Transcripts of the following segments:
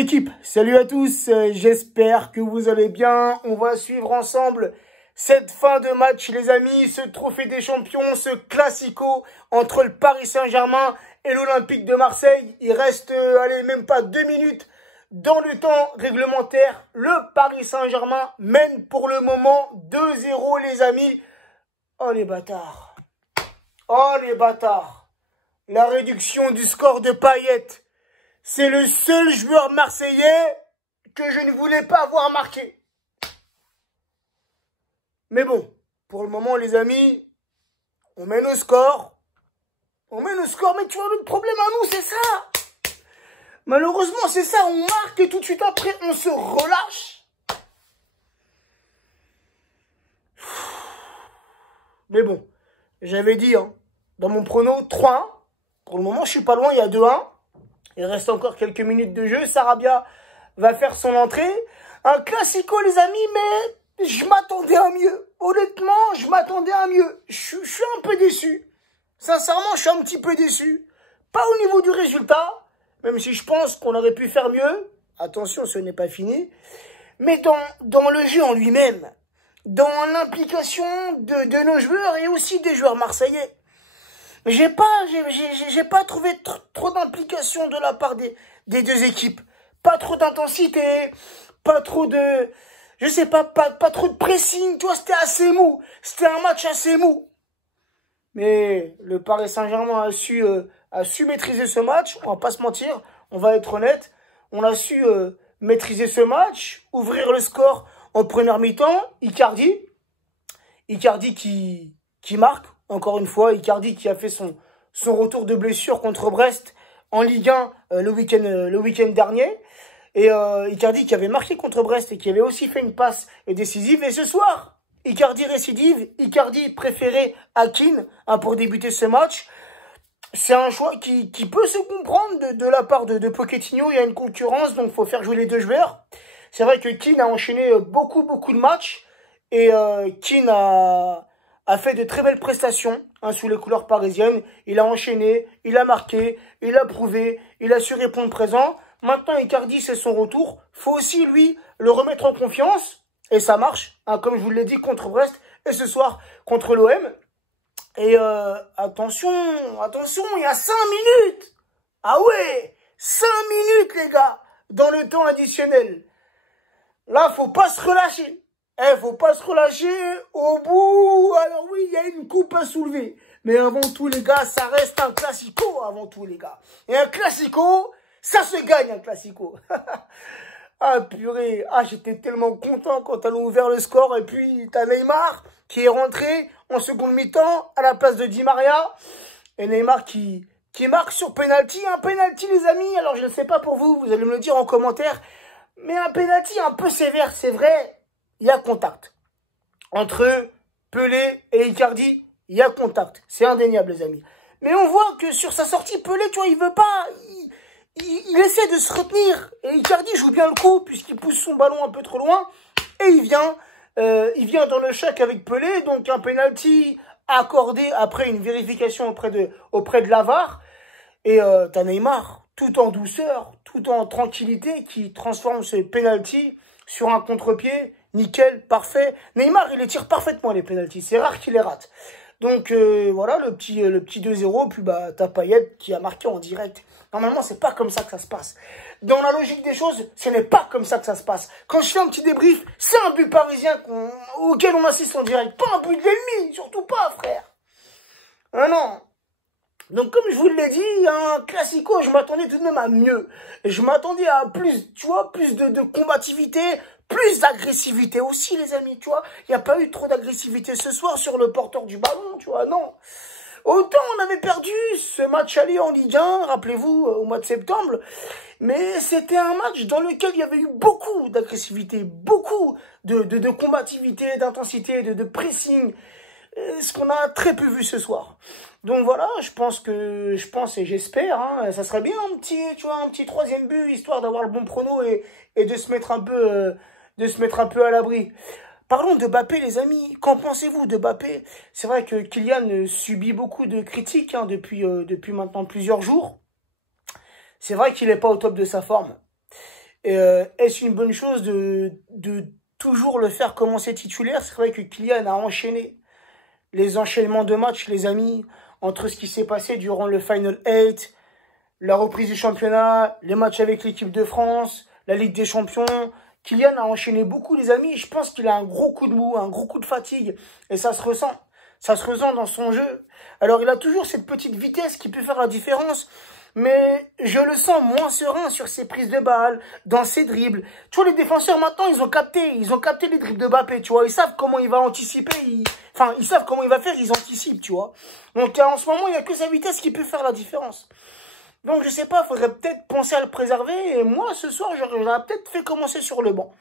l'équipe, salut à tous, j'espère que vous allez bien. On va suivre ensemble cette fin de match les amis, ce trophée des champions, ce classico entre le Paris Saint-Germain et l'Olympique de Marseille. Il reste, allez, même pas 2 minutes dans le temps réglementaire. Le Paris Saint-Germain mène pour le moment 2-0 les amis. Oh les bâtards, oh les bâtards. La réduction du score de Payet. C'est le seul joueur marseillais que je ne voulais pas voir marquer. Mais bon, pour le moment, les amis, on mène au score. On mène au score, mais tu vois, le problème à nous, c'est ça. Malheureusement, c'est ça. On marque et tout de suite après, on se relâche. Mais bon, j'avais dit, hein, dans mon prono, 3-1. Pour le moment, je suis pas loin, il y a 2-1. Il reste encore quelques minutes de jeu. Sarabia va faire son entrée. Un classico, les amis, mais je m'attendais à mieux. Honnêtement, je m'attendais à mieux. Je suis un peu déçu. Sincèrement, je suis un petit peu déçu. Pas au niveau du résultat, même si je pense qu'on aurait pu faire mieux. Attention, ce n'est pas fini. Mais dans le jeu en lui-même, dans l'implication de nos joueurs et aussi des joueurs marseillais. J'ai pas trouvé trop d'implication de la part des deux équipes. Pas trop d'intensité, pas trop de, je sais pas trop de pressing, tu vois, c'était assez mou. C'était un match assez mou. Mais le Paris Saint-Germain a su maîtriser ce match, on va pas se mentir, on va être honnête. On a su maîtriser ce match, ouvrir le score en première mi-temps. Icardi qui marque. Encore une fois, Icardi qui a fait son retour de blessure contre Brest en Ligue 1 le week-end dernier. Et Icardi qui avait marqué contre Brest et qui avait aussi fait une passe décisive. Et ce soir, Icardi récidive, Icardi préféré à Kean pour débuter ce match. C'est un choix qui peut se comprendre de la part de Pochettino. Il y a une concurrence, donc il faut faire jouer les deux joueurs. C'est vrai que Kean a enchaîné beaucoup de matchs. Et Kean a fait de très belles prestations sous les couleurs parisiennes. Il a enchaîné, il a marqué, il a prouvé, il a su répondre présent. Maintenant, Icardi, c'est son retour. Faut aussi, lui, le remettre en confiance. Et ça marche, comme je vous l'ai dit, contre Brest. Et ce soir, contre l'OM. Et attention, il y a 5 minutes. Ah ouais, 5 minutes, les gars, dans le temps additionnel. Là, faut pas se relâcher. Faut pas se relâcher au bout. Alors oui, il y a une coupe à soulever. Mais avant tout, les gars, ça reste un classico avant tout, les gars. Et un classico, ça se gagne, un classico. Ah, purée. Ah, j'étais tellement content quand elle a ouvert le score. Et puis, t'as Neymar qui est rentré en seconde mi-temps à la place de Di Maria. Et Neymar qui marque sur penalty. Un penalty, les amis. Alors, je ne sais pas pour vous. Vous allez me le dire en commentaire. Mais un penalty un peu sévère, c'est vrai. Il y a contact. Entre Pelé et Icardi, il y a contact. C'est indéniable, les amis. Mais on voit que sur sa sortie, Pelé, tu vois, il veut pas. Il essaie de se retenir. Et Icardi joue bien le coup, puisqu'il pousse son ballon un peu trop loin. Et il vient dans le choc avec Pelé. Donc, un penalty accordé après une vérification auprès de la VAR. Et t'as Neymar, tout en douceur, tout en tranquillité, qui transforme ce penalty sur un contre-pied. Nickel, parfait. Neymar, il les tire parfaitement, les pénaltys. C'est rare qu'il les rate. Donc, voilà, le petit 2-0. Puis, bah, t'as Payet qui a marqué en direct. Normalement, c'est pas comme ça que ça se passe. Dans la logique des choses, ce n'est pas comme ça que ça se passe. Quand je fais un petit débrief, c'est un but parisien auquel on assiste en direct. Pas un but de l'ennemi. Surtout pas, frère. Ah non. Donc, comme je vous l'ai dit, un classico, je m'attendais tout de même à mieux. Je m'attendais à plus, tu vois, plus de combativité, plus d'agressivité aussi, les amis, tu vois. Il n'y a pas eu trop d'agressivité ce soir sur le porteur du ballon, tu vois, non. Autant on avait perdu ce match aller en Ligue 1, rappelez-vous, au mois de septembre. Mais c'était un match dans lequel il y avait eu beaucoup d'agressivité, beaucoup de combativité, d'intensité, de pressing. Ce qu'on a très peu vu ce soir. Donc voilà, je pense et j'espère, ça serait bien un petit troisième but, histoire d'avoir le bon prono et de se mettre un peu à l'abri. Parlons de Mbappé, les amis. Qu'en pensez-vous de Mbappé? C'est vrai que Kylian subit beaucoup de critiques depuis maintenant plusieurs jours. C'est vrai qu'il n'est pas au top de sa forme. Et est-ce une bonne chose de toujours le faire commencer titulaire? C'est vrai que Kylian a enchaîné les enchaînements de matchs, les amis, entre ce qui s'est passé durant le Final 8, la reprise du championnat, les matchs avec l'équipe de France, la Ligue des Champions. Kylian a enchaîné beaucoup, les amis. Je pense qu'il a un gros coup de mou, un gros coup de fatigue. Et ça se ressent. Ça se ressent dans son jeu. Alors, il a toujours cette petite vitesse qui peut faire la différence. Mais je le sens moins serein sur ses prises de balles, dans ses dribbles. Tu vois, les défenseurs, maintenant, ils ont capté les dribbles de Mbappé, tu vois. Ils savent comment il va anticiper. Enfin, ils savent comment il va faire, ils anticipent, tu vois. Donc, en ce moment, il n'y a que sa vitesse qui peut faire la différence. Donc, je sais pas, faudrait peut-être penser à le préserver. Et moi, ce soir, j'aurais peut-être fait commencer sur le banc.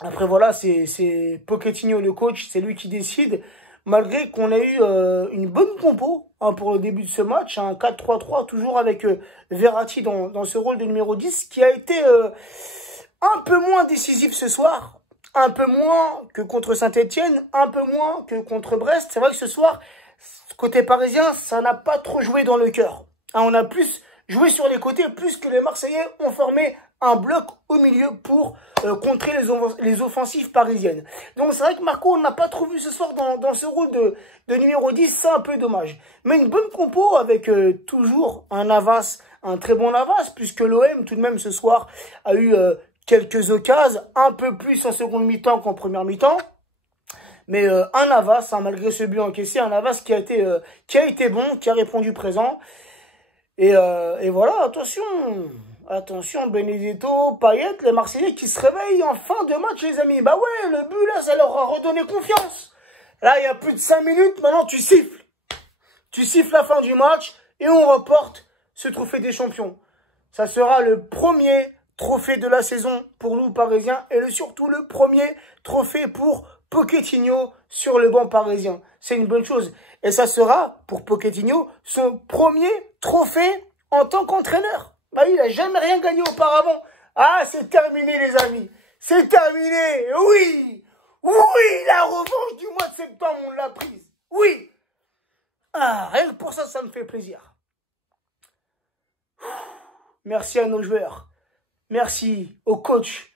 Après, voilà, c'est Pochettino, le coach, c'est lui qui décide. Malgré qu'on a eu une bonne compo pour le début de ce match, un 4-3-3, toujours avec Verratti dans ce rôle de numéro 10, qui a été un peu moins décisif ce soir. Un peu moins que contre Saint-Etienne, un peu moins que contre Brest. C'est vrai que ce soir, côté parisien, ça n'a pas trop joué dans le cœur. On a plus joué sur les côtés, plus que les Marseillais ont formé un bloc au milieu pour contrer les offensives parisiennes. Donc c'est vrai que Marco, on n'a pas trop vu ce soir dans ce rôle de numéro 10, c'est un peu dommage. Mais une bonne compo avec toujours un Navas, un très bon Navas, puisque l'OM tout de même ce soir a eu quelques occasions, un peu plus en seconde mi-temps qu'en première mi-temps. Mais un Navas, malgré ce but encaissé, un Navas qui a été bon, qui a répondu présent. Et voilà, attention, Benedetto, Payet, les Marseillais qui se réveillent en fin de match, les amis. Bah ouais, le but là, ça leur a redonné confiance. Là, il y a plus de 5 minutes, maintenant tu siffles. Tu siffles la fin du match et on remporte ce trophée des champions. Ça sera le premier trophée de la saison pour nous, Parisiens, et surtout le premier trophée pour Pochettino sur le banc parisien. C'est une bonne chose. Et ça sera, pour Pochettino, son premier trophée en tant qu'entraîneur. Bah, il n'a jamais rien gagné auparavant. Ah, c'est terminé, les amis. C'est terminé. Oui. Oui, la revanche du mois de septembre, on l'a prise. Oui. Ah, rien que pour ça, ça me fait plaisir. Merci à nos joueurs. Merci au coach.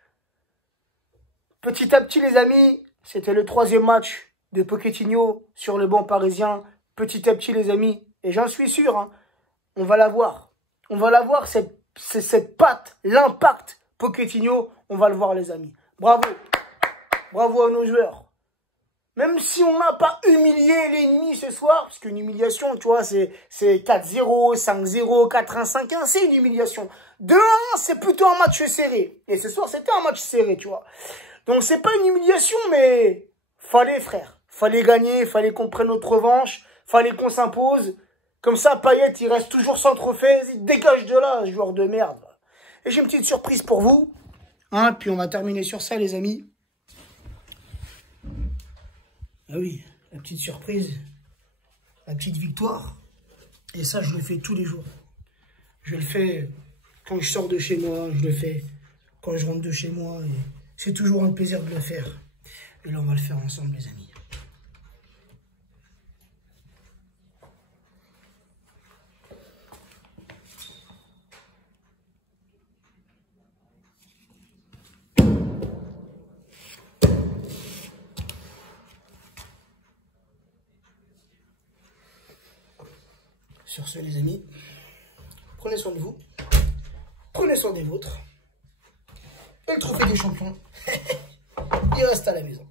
Petit à petit, les amis, c'était le 3e match de Pochettino sur le banc parisien. Petit à petit, les amis, et j'en suis sûr, hein, on va la voir. On va la voir, cette patte, l'impact Pochettino, on va le voir, les amis. Bravo. Bravo à nos joueurs. Même si on n'a pas humilié l'ennemi ce soir, parce qu'une humiliation, tu vois, c'est 4-0, 5-0, 4-1, 5-1, c'est une humiliation. 2-1, c'est plutôt un match serré. Et ce soir, c'était un match serré, tu vois. Donc, c'est pas une humiliation, mais fallait, frère. Fallait gagner, fallait qu'on prenne notre revanche, fallait qu'on s'impose. Comme ça, Payet, il reste toujours sans trophée. Il dégage de là, joueur de merde. Et j'ai une petite surprise pour vous. Hein, puis on va terminer sur ça, les amis. Ah oui, la petite surprise, la petite victoire. Et ça, je le fais tous les jours. Je le fais quand je sors de chez moi, je le fais quand je rentre de chez moi. C'est toujours un plaisir de le faire. Et là, on va le faire ensemble, les amis. Sur ce, les amis, prenez soin de vous, prenez soin des vôtres. Et le trophée des champions, il reste à la maison.